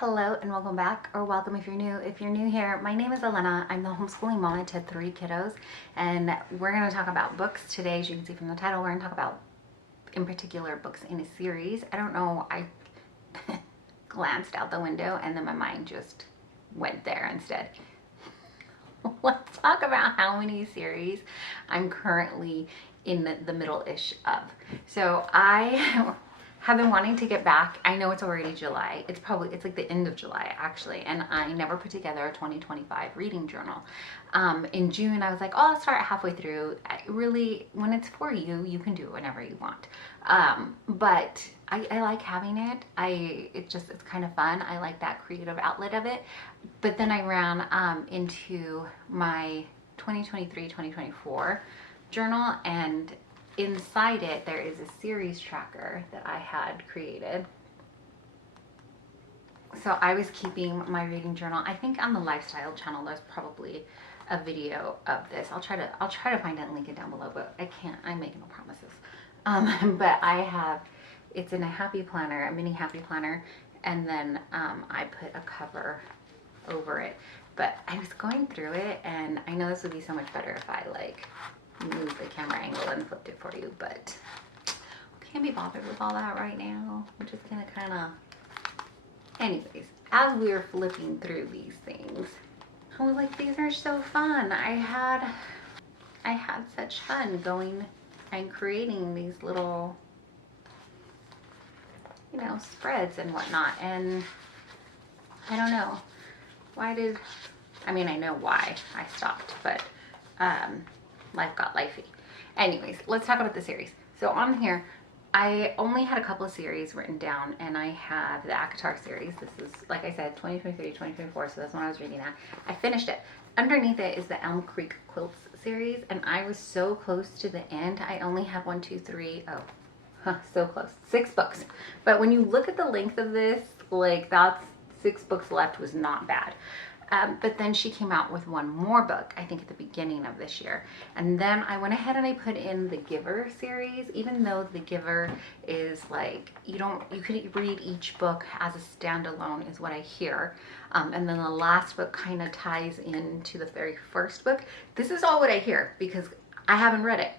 Hello and welcome back, or welcome if you're new. If you're new here, my name is Elena. I'm the homeschooling mama to 3 kiddos, and we're going to talk about books today. As you can see from the title, we're going to talk about, in particular, books in a series. I don't know, I glanced out the window and then my mind just went there instead. Let's talk about how many series I'm currently in the middle-ish of. So I have been wanting to get back. I know it's already July. It's like the end of July actually, and I never put together a 2025 reading journal. In June I was like, oh, I'll start halfway through. Really, when it's for you, you can do it whenever you want. But I like having it. It's kind of fun. I like that creative outlet of it. But then I ran into my 2023-2024 journal, and inside it there is a series tracker that I had created. So I was keeping my reading journal. I think on the lifestyle channel there's probably a video of this. I'll try to find it and link it down below, but I'm making no promises. But it's in a happy planner, a mini happy planner, and then I put a cover over it. But I was going through it, and I know this would be so much better if I move the camera angle and flipped it for you, but can't be bothered with all that right now. I'm just gonna kind of, anyways, as we were flipping through these things, I was like, these are so fun. I had such fun going and creating these little, spreads and whatnot. And I don't know I know why I stopped, but life got lifey. Anyways, let's talk about the series. So on here, I only had a couple of series written down, and I have the ACOTAR series. This is, like I said, 2023, 2024, so that's when I was reading that. I finished it. Underneath it is the Elm Creek Quilts series, and I was so close to the end. I only have so close. 6 books. But when you look at the length of this, that's 6 books left was not bad. But then she came out with one more book, I think at the beginning of this year. And then I went ahead and I put in the Giver series, even though the Giver is you could read each book as a standalone is what I hear. And then the last book kind of ties into the very first book. This is all what I hear because I haven't read it.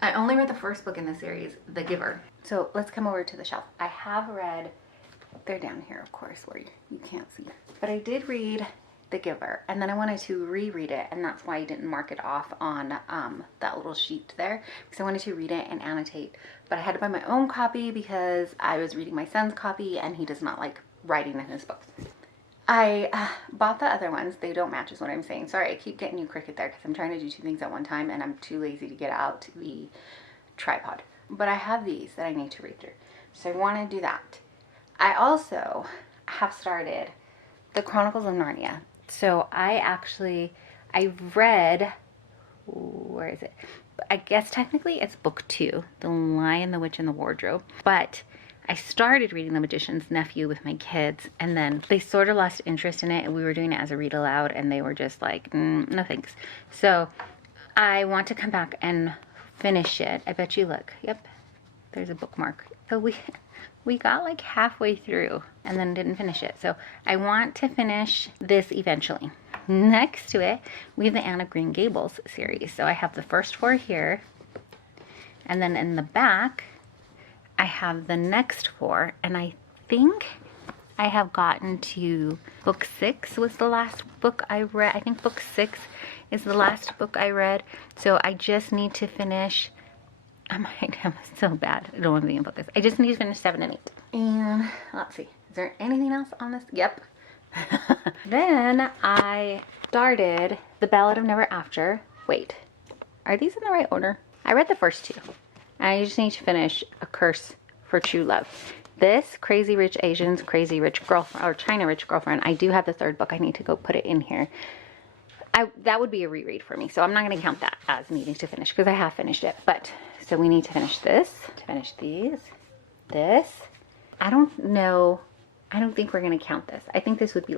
I only read the first book in the series, The Giver. So let's come over to the shelf. I have read, they're down here of course where you can't see, but I did read The Giver, and then I wanted to reread it, and that's why I didn't mark it off on that little sheet there, because I wanted to read it and annotate. But I had to buy my own copy because I was reading my son's copy and he does not like writing in his books. I bought the other ones. They don't match is what I'm saying. Sorry, I keep getting you crooked there because I'm trying to do 2 things at one time and I'm too lazy to get out the tripod. But I have these that I need to read through, so I want to do that. I also have started the Chronicles of Narnia. So I read, where is it? I guess technically it's book 2, The Lion, the Witch, and the Wardrobe. But I started reading The Magician's Nephew with my kids, and then they sort of lost interest in it, and we were doing it as a read aloud, and they were just like, no thanks. So I want to come back and finish it. I bet you, look, yep, there's a bookmark. So we got halfway through and then didn't finish it. So I want to finish this eventually. Next to it, we have the Anne of Green Gables series. So I have the first 4 here. And then in the back, I have the next 4. And I think I have gotten to book 6 was the last book I read. I think book 6 is the last book I read. So I just need to finish, I'm so bad. I don't want to be in focus. I just need to finish 7 and 8. And let's see. Is there anything else on this? Yep. Then I started The Ballad of Never After. Wait, are these in the right order? I read the first 2. I just need to finish A Curse for True Love. This, Crazy Rich Asians, Crazy Rich Girlfriend, or China Rich Girlfriend. I do have the 3rd book. I need to go put it in here. That would be a reread for me, so I'm not going to count that as needing to finish because I have finished it. But so we need to finish this, to finish these, this. I don't know. I don't think we're going to count this. I think this would be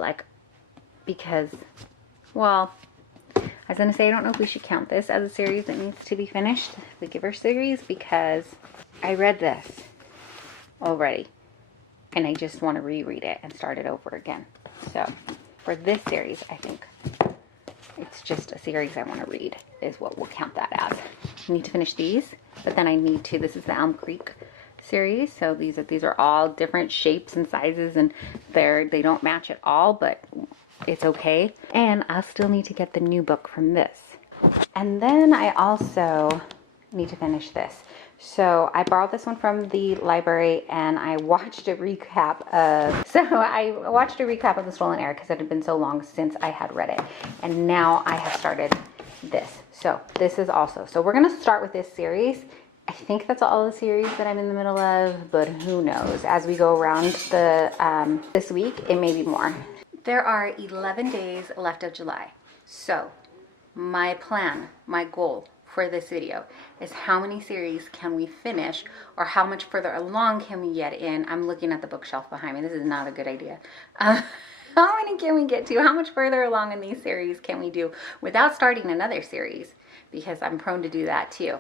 because, well, I was going to say I don't know if we should count this as a series that needs to be finished, the Giver series, because I read this already. and I just want to reread it and start it over again. So for this series, I think it's just a series I want to read is what we'll count that as. I need to finish these, but then I need to, this is the Elm Creek series, so these are all different shapes and sizes, and they don't match at all, but it's okay. And I'll still need to get the new book from this. And then I also need to finish this. So I borrowed this one from the library, and I watched a recap of The Stolen Heir because it had been so long since I had read it. And now I have started this. So this is also, so we're going to start with this series. I think that's all the series that I'm in the middle of, but who knows? As we go around this week, it may be more. There are 11 days left of July. So my plan, my goal for this video is how many series can we finish, or how much further along can we get in? I'm looking at the bookshelf behind me. This is not a good idea. How many can we get to? How much further along in these series can we do without starting another series? Because I'm prone to do that too.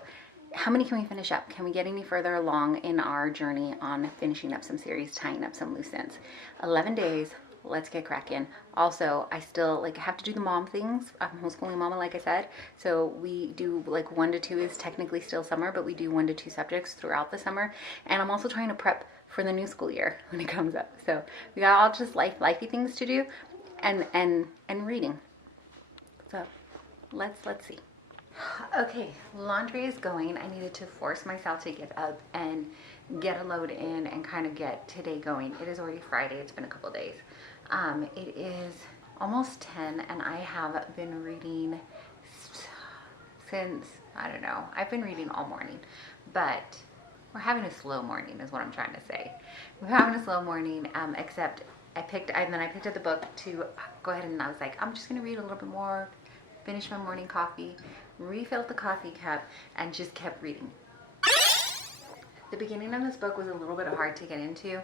How many can we finish up? Can we get any further along in our journey on finishing up some series, tying up some loose ends? 11 days. Let's get cracking. Also, I still have to do the mom things. I'm homeschooling mama, like I said. So we do 1 to 2 is technically still summer, but we do 1 to 2 subjects throughout the summer. And I'm also trying to prep for the new school year when it comes up. So we got all just lifey things to do, and reading. So let's see. Okay, laundry is going. I needed to force myself to get up and get a load in and kind of get today going. It is already Friday. It's been a couple days. It is almost 10, and I have been reading since, I don't know, I've been reading all morning, but we're having a slow morning is what I'm trying to say. We're having a slow morning, except I picked up the book to go ahead, and I was like, I'm just going to read a little bit more, finish my morning coffee, refilled the coffee cup, and just kept reading. The beginning of this book was a little bit hard to get into.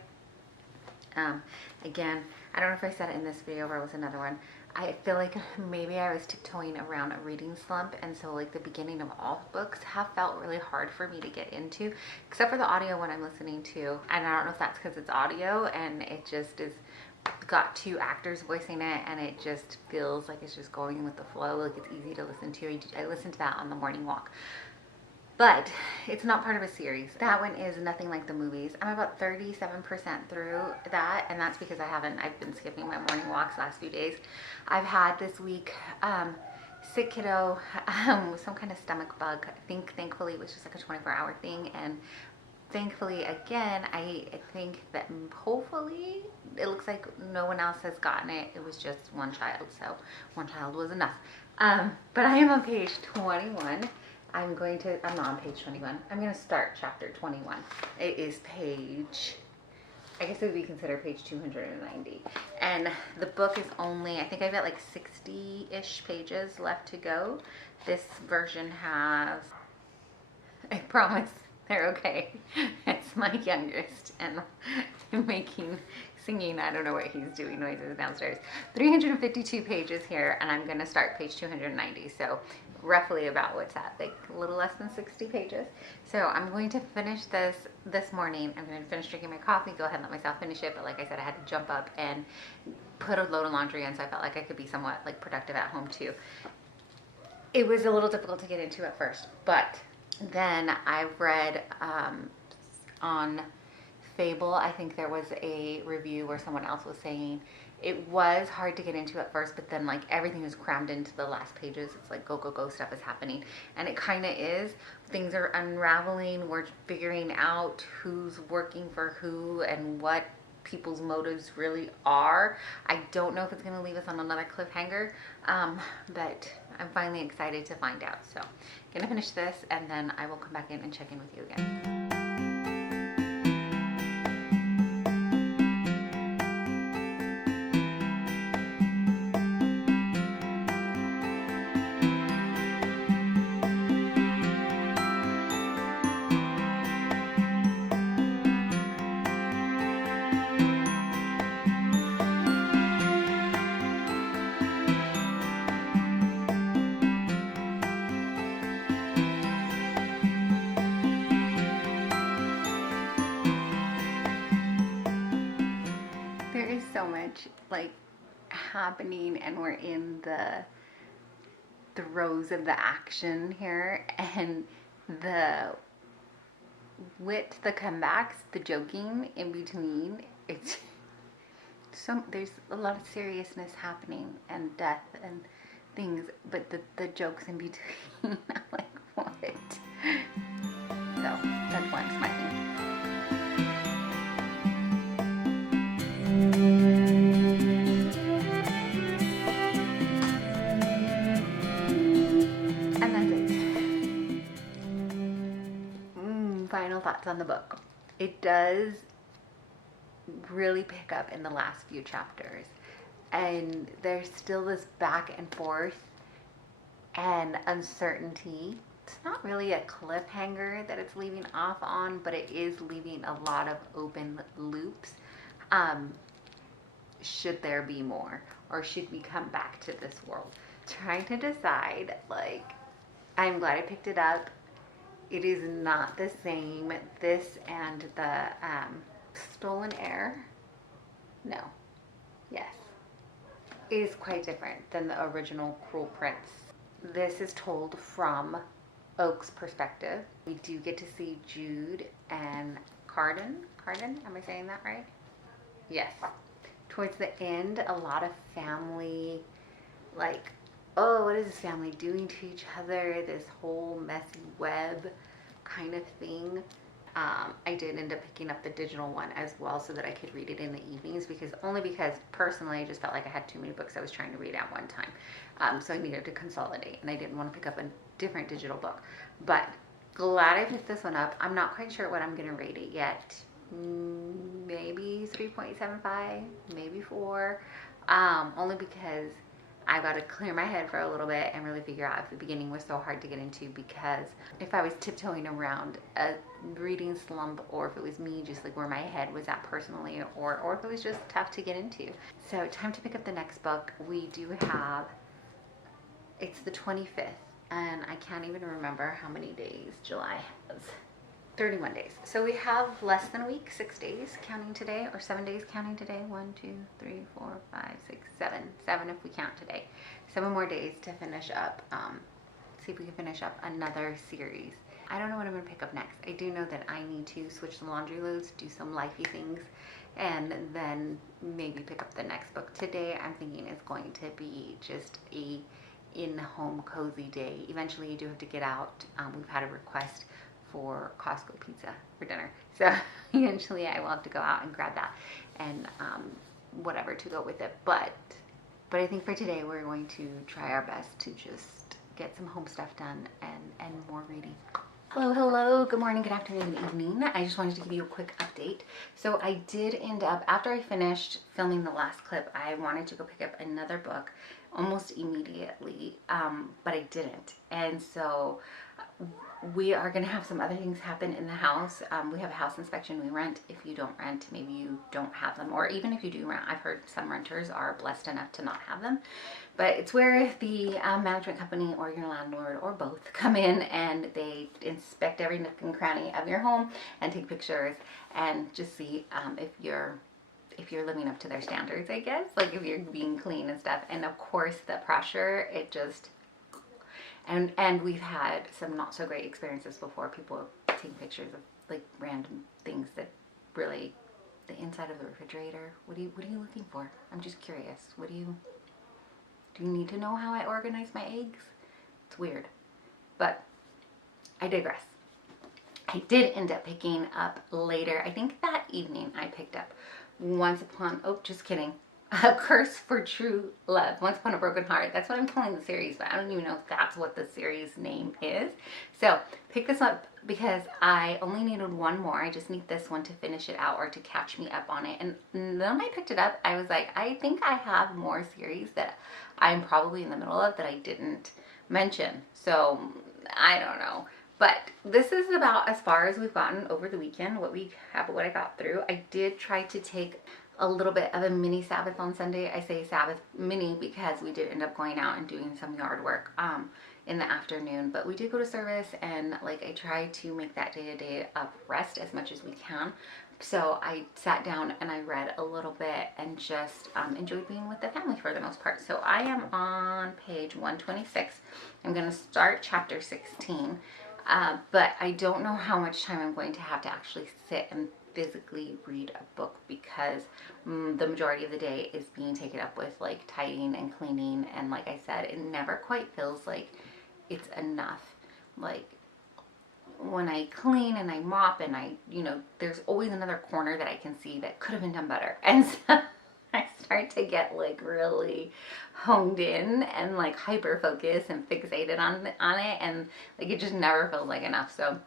Again, I don't know if I said it in this video or it was another one. I feel like maybe I was tiptoeing around a reading slump, and so the beginning of all books have felt really hard for me to get into, except for the audio one I'm listening to. And I don't know if that's because it's audio and it just is got 2 actors voicing it, and it just feels like it's just going with the flow, it's easy to listen to. I listened to that on the morning walk. But it's not part of a series. That one is Nothing Like the Movies. I'm about 37% through that, and that's because I've been skipping my morning walks the last few days. I've had this week sick kiddo with some kind of stomach bug. Thankfully it was just a 24-hour thing, and thankfully again I think that hopefully it looks like no one else has gotten it. It was just one child, so one child was enough. But I am on page 21. I'm not on page 21. I'm going to start chapter 21. It is page, I guess it would be considered page 290. And the book is only, I think I've got 60-ish pages left to go. This version has, I promise they're okay. It's my youngest and singing, I don't know what he's doing noises downstairs. 352 pages here, and I'm going to start page 290. So roughly about what's that, a little less than 60 pages. So I'm going to finish this morning. I'm going to finish drinking my coffee, go ahead and let myself finish it. But like I said, I had to jump up and put a load of laundry in, so I felt like I could be somewhat productive at home too. It was a little difficult to get into at first, but then I read on Fable, I think there was a review where someone else was saying it was hard to get into at first, but then everything is crammed into the last pages. It's go stuff is happening, and it kind of is. Things are unraveling. We're figuring out who's working for who and what people's motives really are. I don't know if it's going to leave us on another cliffhanger, but I'm finally excited to find out. So I'm going to finish this, and then I will come back in and check in with you again. like happening, and we're in the throes of the action here, and the wit, the comebacks, the joking in between, it's there's a lot of seriousness happening and death and things, but the jokes in between, I'm like, what? So that's why I'm smiling. And that's it. Final thoughts on the book. It does really pick up in the last few chapters, and there's still this back and forth and uncertainty. It's not really a cliffhanger that it's leaving off on, but it is leaving a lot of open loops. Should there be more, or should we come back to this world? Trying to decide, like, I'm glad I picked it up. It is not the same. This and the Stolen Heir, no, yes, is quite different than the original Cruel Prince. This is told from Oak's perspective. We do get to see Jude and Carden, am I saying that right? Yes. Towards the end, a lot of family, like, oh, what is this family doing to each other? This whole messy web kind of thing. I did end up picking up the digital one as well so that I could read it in the evenings, because personally I just felt like I had too many books I was trying to read at one time. So I needed to consolidate, and I didn't want to pick up a different digital book. But glad I picked this one up. I'm not quite sure what I'm going to rate it yet. Maybe 3.75, maybe 4. Only because I got to clear my head for a little bit and really figure out if the beginning was so hard to get into, because if I was tiptoeing around a reading slump, or if it was me just like where my head was at personally, or if it was just tough to get into. So time to pick up the next book. We do have, it's the 25th, and I can't even remember how many days July has. 31 days. So we have less than a week, 6 days counting today, or 7 days counting today. 1, 2, 3, 4, 5, 6, 7. 7 if we count today. 7 more days to finish up. See if we can finish up another series. I don't know what I'm going to pick up next. I do know that I need to switch the laundry loads, do some lifey things, and then maybe pick up the next book. Today I'm thinking it's going to be just a in-home cozy day. Eventually you do have to get out. We've had a request for Costco pizza for dinner, so eventually I will have to go out and grab that and whatever to go with it, but I think for today we're going to try our best to just get some home stuff done and more reading. Hello, good morning, good afternoon, good evening. I just wanted to give you a quick update. So I did end up, after I finished filming the last clip, I wanted to go pick up another book almost immediately, but I didn't. And so we are going to have some other things happen in the house. We have a house inspection. We rent. If you don't rent, maybe you don't have them. Or even if you do rent, I've heard some renters are blessed enough to not have them. But it's where the management company or your landlord or both come in and they inspect every nook and cranny of your home and take pictures and just see if you're living up to their standards, I guess. Like if you're being clean and stuff. And of course the pressure, it just... And we've had some not so great experiences before. People taking pictures of like random things that really, the inside of the refrigerator. What are you looking for? I'm just curious. Do you need to know how I organize my eggs? It's weird, but I digress. I did end up picking up later. I think that evening I picked up just kidding. A Curse for True Love, Once Upon a Broken Heart. That's what I'm calling the series, but I don't even know if that's what the series name is. So pick this up because I only needed one more. I just need this one to finish it out or to catch me up on it. And then when I picked it up, I was like, I think I have more series that I'm probably in the middle of that I didn't mention. So I don't know. But this is about as far as we've gotten over the weekend, what I got through. I did try to take a little bit of a mini Sabbath on Sunday. I say Sabbath mini because we did end up going out and doing some yard work in the afternoon, but we did go to service, and like I try to make that day-to-day of rest as much as we can. So I sat down and I read a little bit and just enjoyed being with the family for the most part. So I am on page 126. I'm going to start chapter 16, but I don't know how much time I'm going to have to actually sit and physically read a book because the majority of the day is being taken up with like tidying and cleaning, and like I said, it never quite feels like it's enough. Like when I clean and I mop and I, there's always another corner that I can see that could have been done better. And so I start to get like really honed in and like hyper focused and fixated on it, and like it just never feels like enough. So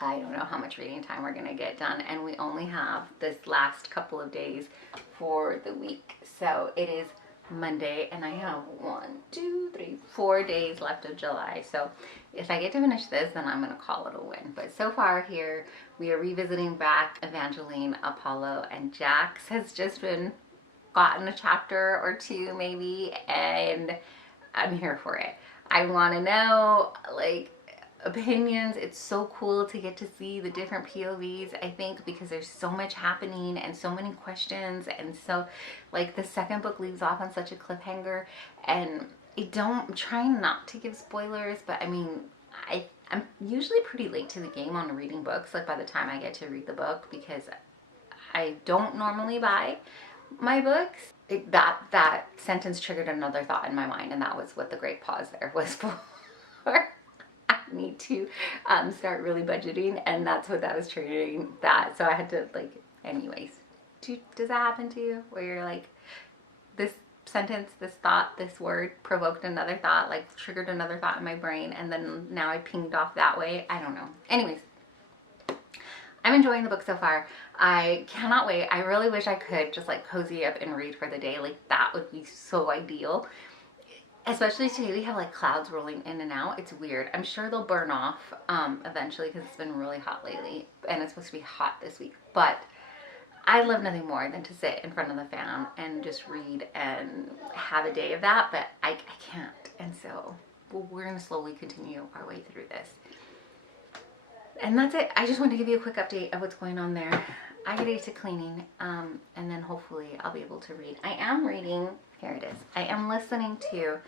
I don't know how much reading time we're gonna get done, and we only have this last couple of days for the week. So it is Monday and I have 4 days left of July. So if I get to finish this, then I'm gonna call it a win. But so far here, we are revisiting back Evangeline, Apollo, and Jax has just gotten a chapter or two maybe, and I'm here for it. I want to know like opinions. It's so cool to get to see the different POVs, I think, because there's so much happening and so many questions, and so like the second book leaves off on such a cliffhanger, and I'm trying not to give spoilers, but I mean I'm usually pretty late to the game on reading books, like by the time I get to read the book, because I don't normally buy my books. That sentence triggered another thought in my mind, and that was what the great pause there was for. I need to start really budgeting, and that's what that was triggering that. So I had to like, anyways. Does that happen to you where you're like, this sentence, this thought, this word provoked another thought, like triggered another thought in my brain, and then now I pinged off that way? I don't know. Anyways, I'm enjoying the book so far. I cannot wait. I really wish I could just like cozy up and read for the day. Like that would be so ideal. Especially today, we have like clouds rolling in and out. It's weird. I'm sure they'll burn off eventually because it's been really hot lately, and it's supposed to be hot this week. But I love nothing more than to sit in front of the fan and just read and have a day of that, but I can't. And so we're going to slowly continue our way through this. And that's it. I just wanted to give you a quick update of what's going on there. I get to cleaning, and then hopefully I'll be able to read. I am reading, here it is. I am listening to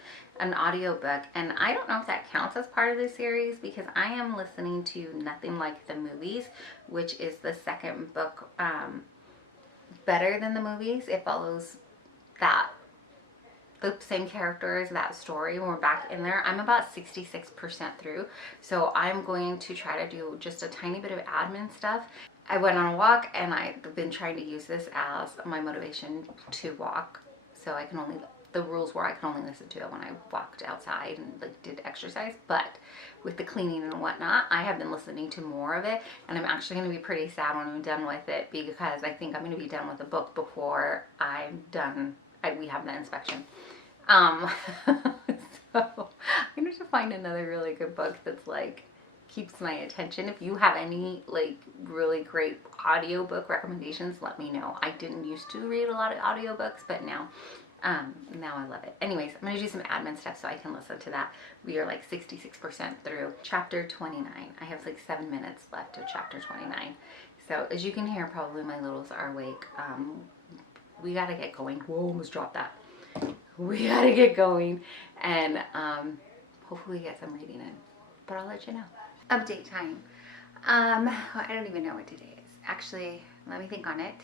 an audiobook, and I don't know if that counts as part of the series because I am listening to Nothing Like the Movies, which is the second book, better than the movies. It follows the same characters, that story, when we're back in there. I'm about 66% through, so I'm going to try to do just a tiny bit of admin stuff. I went on a walk, and I've been trying to use this as my motivation to walk. So the rules were I can only listen to it when I walked outside and like did exercise. But with the cleaning and whatnot, I have been listening to more of it, and I'm actually going to be pretty sad when I'm done with it because I think I'm going to be done with the book before I'm done. We have the inspection. So I'm going to find another really good book that's like keeps my attention. If you have any like really great audiobook recommendations, let me know. I didn't used to read a lot of audiobooks, but now I love it. Anyways, I'm going to do some admin stuff so I can listen to that. We are like 66% through chapter 29. I have like 7 minutes left of chapter 29. So as you can hear, probably my littles are awake. We got to get going. Whoa, almost dropped that. We got to get going, and hopefully get some reading in, but I'll let you know. Update time. I don't even know what today is. Actually, let me think on it.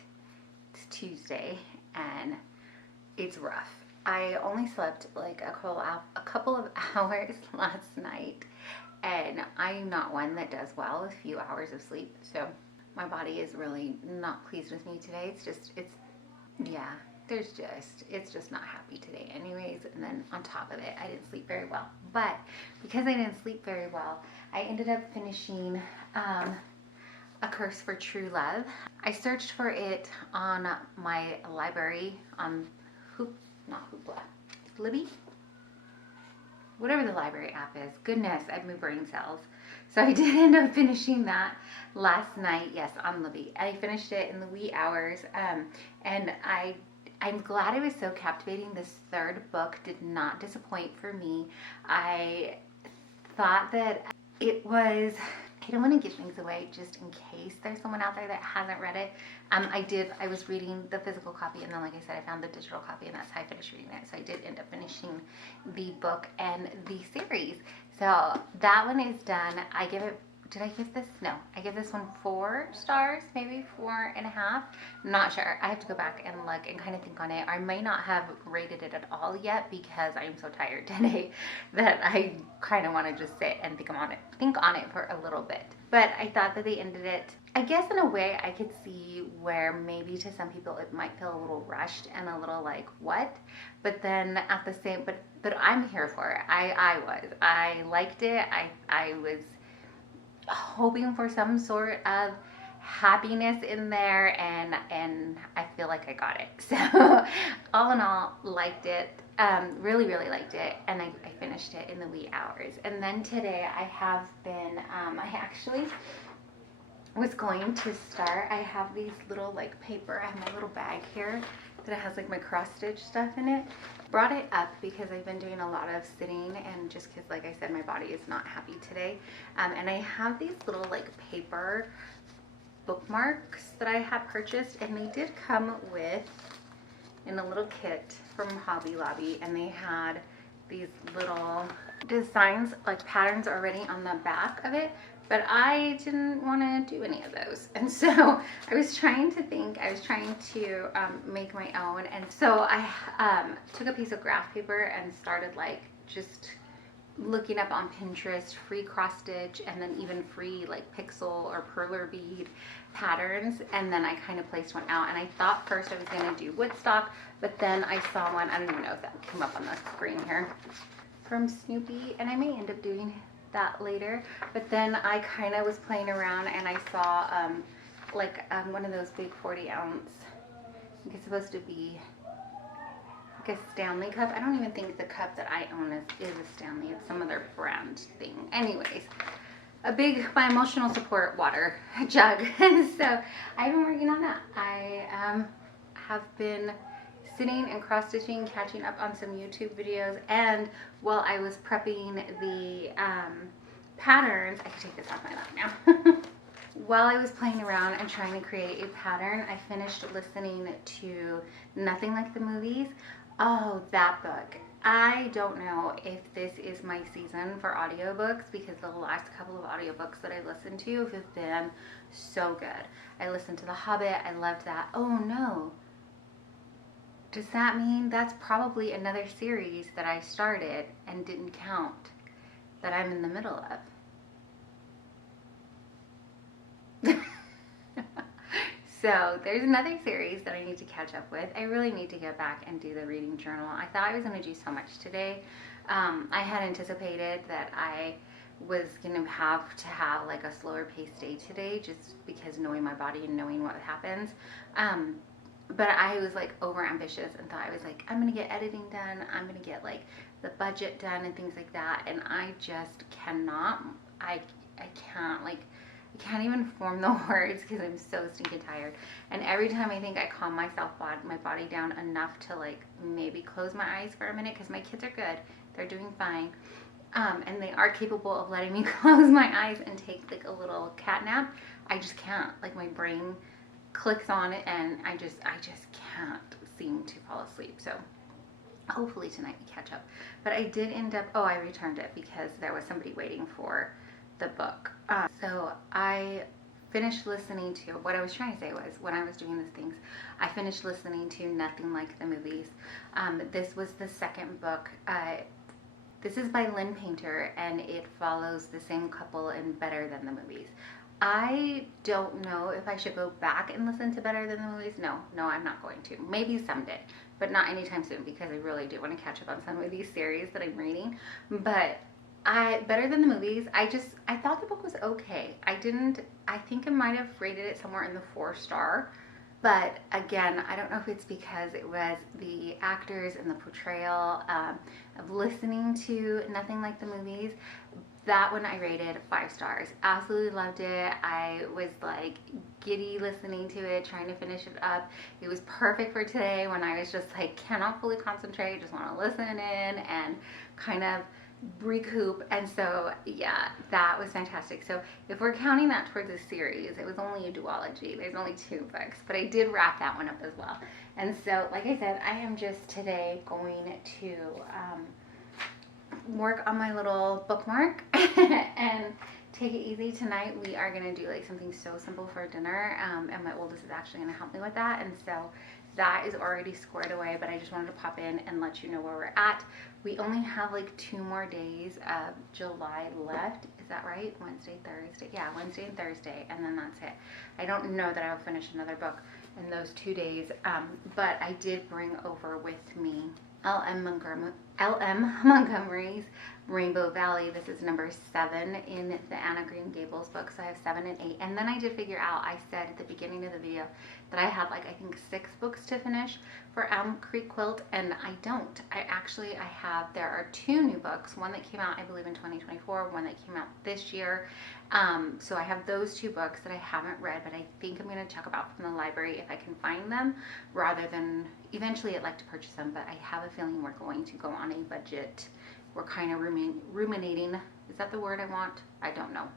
It's Tuesday, and it's rough. I only slept like a couple of hours last night, and I'm not one that does well with a few hours of sleep, so my body is really not pleased with me today. It's just not happy today anyways. And then on top of it, I didn't sleep very well. But because I didn't sleep very well, I ended up finishing A Curse for True Love. I searched for it on my library on Libby? Whatever the library app is. Goodness, I have my brain cells. So I did end up finishing that last night, yes, on Libby. I finished it in the wee hours, and I'm glad it was so captivating. This third book did not disappoint for me. I thought that it was I don't want to give things away just in case there's someone out there that hasn't read it. I was reading the physical copy, and then, like I said, I found the digital copy, and that's how I finished reading it. So I did end up finishing the book and the series. So that one is done. I give it, did I give this? No, I give this one 4 stars, maybe 4.5. Not sure. I have to go back and look and kind of think on it. I may not have rated it at all yet because I am so tired today that I kind of want to just sit and think on it for a little bit. But I thought that they ended it, I guess in a way I could see where maybe to some people it might feel a little rushed and a little like, what? But then at the same, but I'm here for it. I liked it. I was hoping for some sort of happiness in there, and I feel like I got it. So all in all, liked it. Really liked it, and I finished it in the wee hours. And then today I have been, I actually was going to start, I have these little like paper, I have my little bag here that has like my cross stitch stuff in it. Brought it up because I've been doing a lot of sitting, and just because, like I said, my body is not happy today. And I have these little like paper bookmarks that I have purchased, and they did come with in a little kit from Hobby Lobby, and they had these little designs, like patterns already on the back of it, but I didn't want to do any of those. And so I was trying to make my own. And so I took a piece of graph paper and started like just looking up on Pinterest free cross stitch, and then even free like pixel or perler bead patterns, and then I kind of placed one out. And I thought first I was going to do Woodstock, but then I saw one, I don't even know if that came up on the screen here, from Snoopy, and I may end up doing that later. But then I kind of was playing around, and I saw one of those big 40-ounce, I think it's supposed to be like a Stanley cup. I don't even think the cup that I own is a Stanley. It's some other brand thing. Anyways, a big, my emotional support water jug. So I've been working on that. I have been sitting and cross stitching, catching up on some YouTube videos, and while I was prepping the patterns, I can take this off my lap now. While I was playing around and trying to create a pattern, I finished listening to Nothing Like the Movies. Oh, that book. I don't know if this is my season for audiobooks, because the last couple of audiobooks that I listened to have been so good. I listened to The Hobbit. I loved that. Oh no. Does that mean that's probably another series that I started and didn't count that I'm in the middle of? So there's another series that I need to catch up with. I really need to get back and do the reading journal. I thought I was going to do so much today. I had anticipated that I was going to have like a slower paced day today, just because knowing my body and knowing what happens. But I was like over ambitious and thought I was like, I'm going to get editing done. I'm going to get like the budget done and things like that. And I just cannot, I can't even form the words because I'm so stinking tired. And every time I think I calm my body down enough to like maybe close my eyes for a minute, because my kids are good, they're doing fine, and they are capable of letting me close my eyes and take like a little cat nap, I just can't. Like my brain clicks on it, and I just can't seem to fall asleep. So hopefully tonight we catch up. But I did end up, I returned it because there was somebody waiting for the book. So I finished listening to, what I was trying to say was, when I was doing these things, I finished listening to Nothing Like the Movies. This was the second book. This is by Lynn Painter, and it follows the same couple in Better Than the Movies. I don't know if I should go back and listen to Better Than the Movies. No, I'm not going to. Maybe someday, but not anytime soon, because I really do want to catch up on some of these series that I'm reading. But Better Than the Movies, I thought the book was okay. I think I might have rated it somewhere in the 4-star. But again, I don't know if it's because it was the actors and the portrayal of listening to Nothing Like the Movies. That one I rated 5 stars. Absolutely loved it. I was like giddy listening to it, trying to finish it up. It was perfect for today when I was just like cannot fully concentrate, just want to listen in and kind of recoup. And so yeah, that was fantastic. So if we're counting that towards a series, it was only a duology. There's only 2 books, but I did wrap that one up as well. And so like I said, I am just today going to work on my little bookmark and take it easy. Tonight we are going to do like something so simple for dinner, and my oldest is actually going to help me with that. And so that is already squared away, but I just wanted to pop in and let you know where we're at. We only have like 2 more days of July left. Is that right? Wednesday, Thursday. Yeah, Wednesday and Thursday, and then that's it. I don't know that I'll finish another book in those 2 days, but I did bring over with me L.M. Montgomery's Rainbow Valley. This is number 7 in the Anna Green Gables book. So I have 7 and 8. And then I did figure out, I said at the beginning of the video that I had like, I think 6 books to finish for Elm Creek Quilt, and I don't. There are 2 new books, one that came out I believe in 2024, one that came out this year. So I have those 2 books that I haven't read, but I think I'm going to check about from the library if I can find them, rather than, eventually I'd like to purchase them, but I have a feeling we're going to go on a budget. We're kind of ruminating. Is that the word I want? I don't know.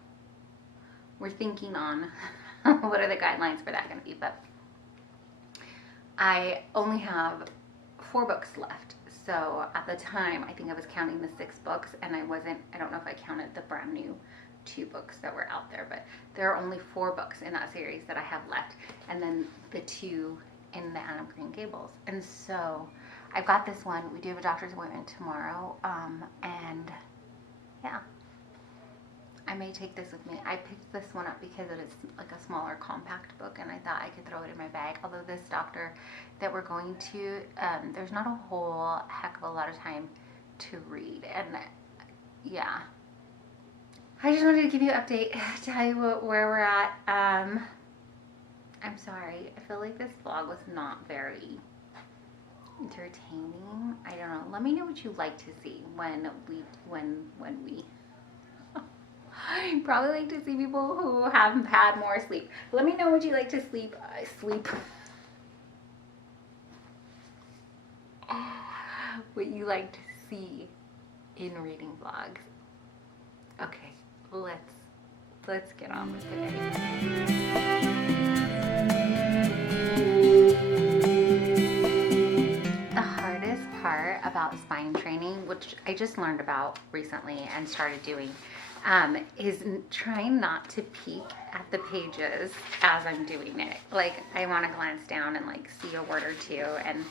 We're thinking on what are the guidelines for that going to be, but I only have 4 books left. So at the time, I think I was counting the 6 books, and I don't know if I counted the brand new 2 books that were out there, but there are only 4 books in that series that I have left, and then the 2 in the Anna Green Gables. And so I've got this one. We do have a doctor's appointment tomorrow, and yeah, I may take this with me. I picked this one up because it is like a smaller compact book, and I thought I could throw it in my bag. Although this doctor that we're going to, there's not a whole heck of a lot of time to read, and yeah, I just wanted to give you an update, tell you where we're at. I'm sorry, I feel like this vlog was not very entertaining. I don't know. Let me know what you like to see when we I probably like to see people who have had more sleep. Let me know what you like to sleep. What you like to see in reading vlogs. Okay, let's get on with the day. The hardest part about spine training, which I just learned about recently and started doing, is trying not to peek at the pages as I'm doing it. Like, I want to glance down and like see a word or 2, and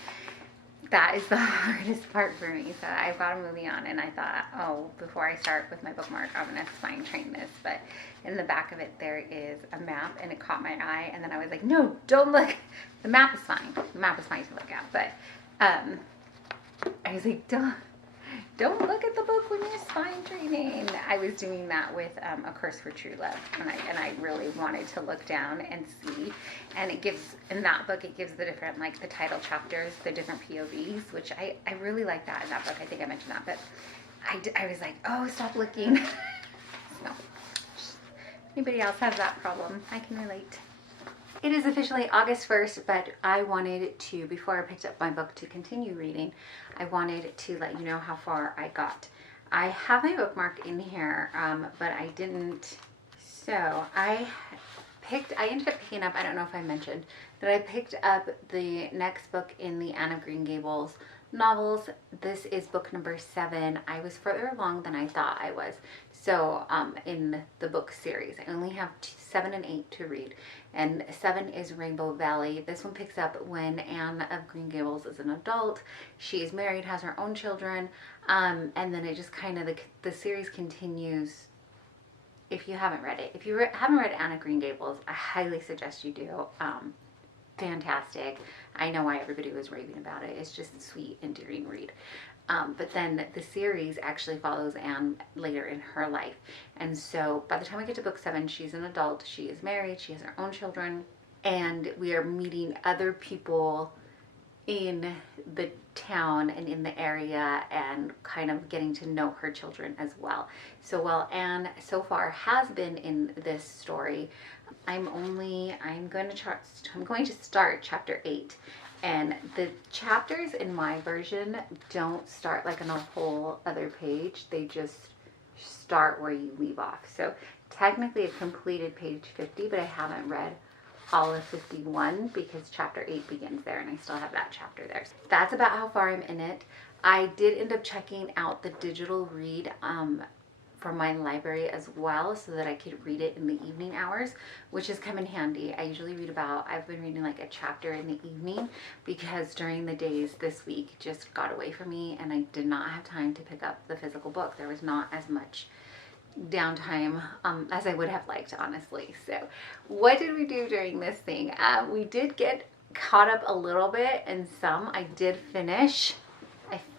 that is the hardest part for me. So I've got a movie on, and I thought, oh, before I start with my bookmark, I'm gonna spine train this. But in the back of it there is a map, and it caught my eye, and then I was like, no, don't look. The map is fine. The map is fine to look at, but I was like, don't look at the book when you're spine training. I was doing that with A Curse for True Love, and I really wanted to look down and see. And it gives, in that book, it gives the different, like the title chapters, the different POVs, which I really like that in that book. I think I mentioned that, but I was like, oh, stop looking. So, anybody else has that problem? I can relate. It is officially August 1st, but I wanted to, before I picked up my book to continue reading, I wanted to let you know how far I got. I have my bookmark in here, but I didn't. So I ended up picking up, I don't know if I mentioned, that I picked up the next book in the Anna Green Gables novels. This is book number 7. I was further along than I thought I was. So in the book series, I only have 7 and 8 to read, and 7 is Rainbow Valley. This one picks up when Anne of Green Gables is an adult. She is married, has her own children, and then it just kind of, the series continues. If you haven't read it, if you haven't read Anne of Green Gables, I highly suggest you do. Fantastic. I know why everybody was raving about it. It's just a sweet, endearing read. But then the series actually follows Anne later in her life. And so by the time we get to book 7, she's an adult, she is married, she has her own children, and we are meeting other people in the town and in the area and kind of getting to know her children as well. So while Anne so far has been in this story, I'm going to start chapter 8, And the chapters in my version don't start like on a whole other page. They just start where you leave off. So technically I've completed page 50, but I haven't read all of 51 because chapter 8 begins there and I still have that chapter there. So that's about how far I'm in it. I did end up checking out the digital read from my library as well so that I could read it in the evening hours, which has come in handy. I usually read I've been reading like a chapter in the evening because during the days this week just got away from me and I did not have time to pick up the physical book. There was not as much downtime as I would have liked, honestly. So what did we do during this thing? We did get caught up a little bit in some. I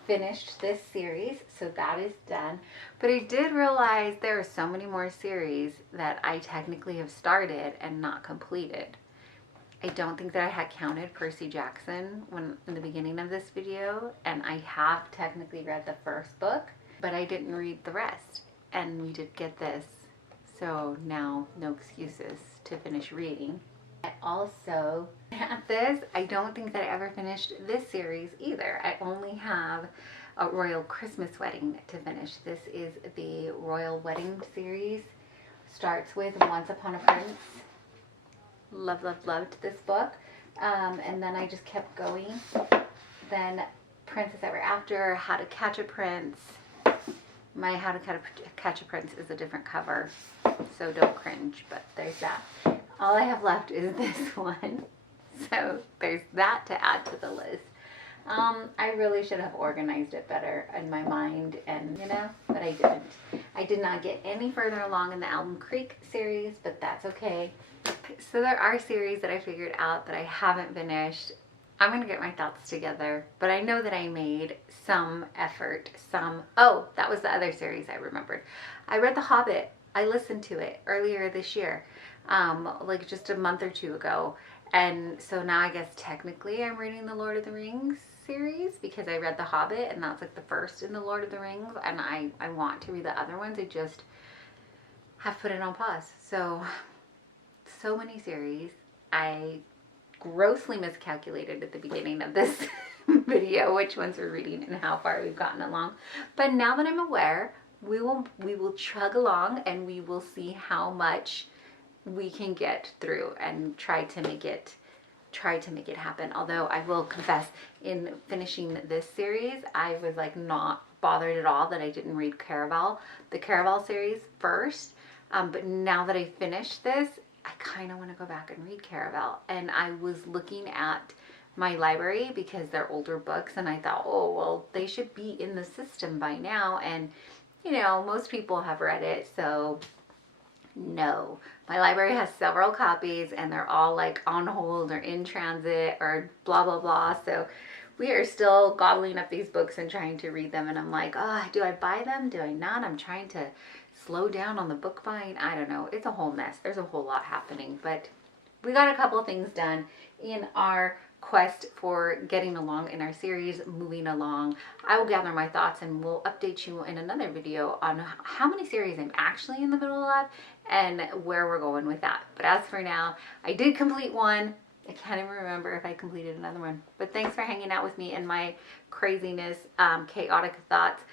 finished this series, so that is done. But I did realize there are so many more series that I technically have started and not completed. I don't think that I had counted Percy Jackson in the beginning of this video, and I have technically read the first book, but I didn't read the rest. And we did get this, so now no excuses to finish reading. I also, at this, I don't think that I ever finished this series either. I only have a Royal Christmas Wedding to finish. This is the Royal Wedding series. Starts with Once Upon a Prince. Loved this book. And then I just kept going. Then Princess Ever After, How to Catch a Prince. My How to Catch a Prince is a different cover, so don't cringe, but there's that. All I have left is this one, so there's that to add to the list. I really should have organized it better in my mind, and but I didn't. I did not get any further along in the Album Creek series, but that's okay. So there are series that I figured out that I haven't finished. I'm going to get my thoughts together, but I know that I made some effort, oh, that was the other series I remembered. I read The Hobbit. I listened to it earlier this year, like just a month or two ago. And so now I guess technically I'm reading the Lord of the Rings series because I read The Hobbit and that's like the first in the Lord of the Rings. And I want to read the other ones. I just have put it on pause. So many series. I grossly miscalculated at the beginning of this video which ones we're reading and how far we've gotten along, but now that I'm aware, we will chug along and we will see how much we can get through and try to make it happen. Although I will confess, in finishing this series, I was like not bothered at all that I didn't read the Caraval series first, but now that I finished this, I kind of want to go back and read Caraval. And I was looking at my library because they're older books and I thought, oh, well, they should be in the system by now. And, most people have read it. So no, my library has several copies and they're all like on hold or in transit or blah, blah, blah. So we are still gobbling up these books and trying to read them. And I'm like, oh, do I buy them? Do I not? I'm trying to slow down on the book buying. I don't know. It's a whole mess. There's a whole lot happening, but we got a couple things done in our quest for getting along in our series, moving along. I will gather my thoughts and we'll update you in another video on how many series I'm actually in the middle of and where we're going with that. But as for now, I did complete one. I can't even remember if I completed another one. But thanks for hanging out with me in my craziness, chaotic thoughts.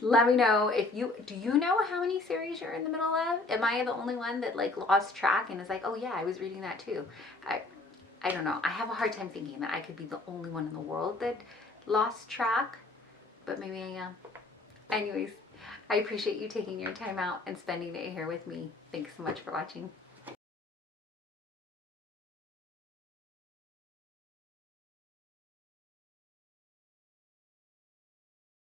Let me know if do you know how many series you're in the middle of? Am I the only one that like lost track and is like, oh yeah, I was reading that too? I don't know. I have a hard time thinking that I could be the only one in the world that lost track, but maybe I am. Anyways, I appreciate you taking your time out and spending it here with me. Thanks so much for watching.